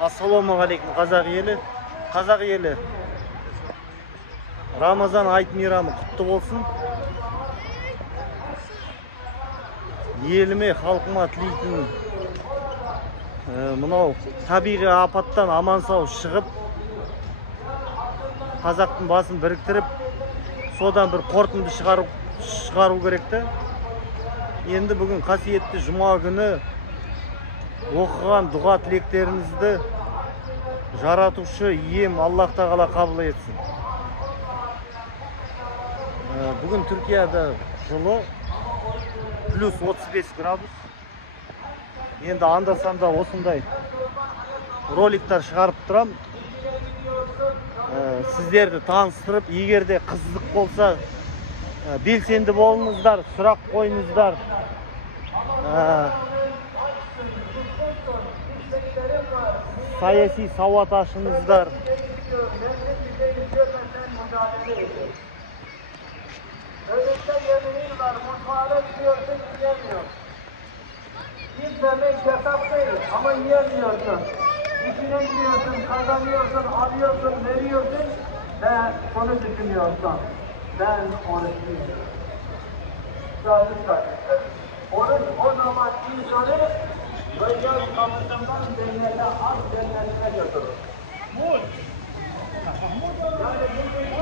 Ассалаумағалейкум қазақ елі. Рамазан айт мейрамы құтты болсын. Еліме, халқыма тілейтін мынау табиғи апаттан аман сау шығып, қазақтың басын біріктіріп, содан бір қорытынды шығару керекті. Енді бүгін қасиетті жұма күні оқыған дұға тілектеріңізді жаратушы ием Аллах тағала қабыл етсін. Бүгін Түркияда жылы плюс 35 градус. Енді анда-санда осындай роликтар шығарып тұрам. Сіздерді таныстырып, егерде қызық болса, белсенді болыңыздар, сұрақ қойыңыздар. Siyasi savat aşınızlar. Önünde yemeğin var, mutfağına gidiyorsun, yiyemiyor. Gitmemek yasak değil ama yiyemiyorsun. İçine gidiyorsun, kazanıyorsun, alıyorsun, veriyorsun ve onu düşünüyorsun. Ben onu düşünüyorum. Sadık kardeşler. Oruç o zaman insanı Rıcaz kapısından cennete, az cennetine götürür. Yani bu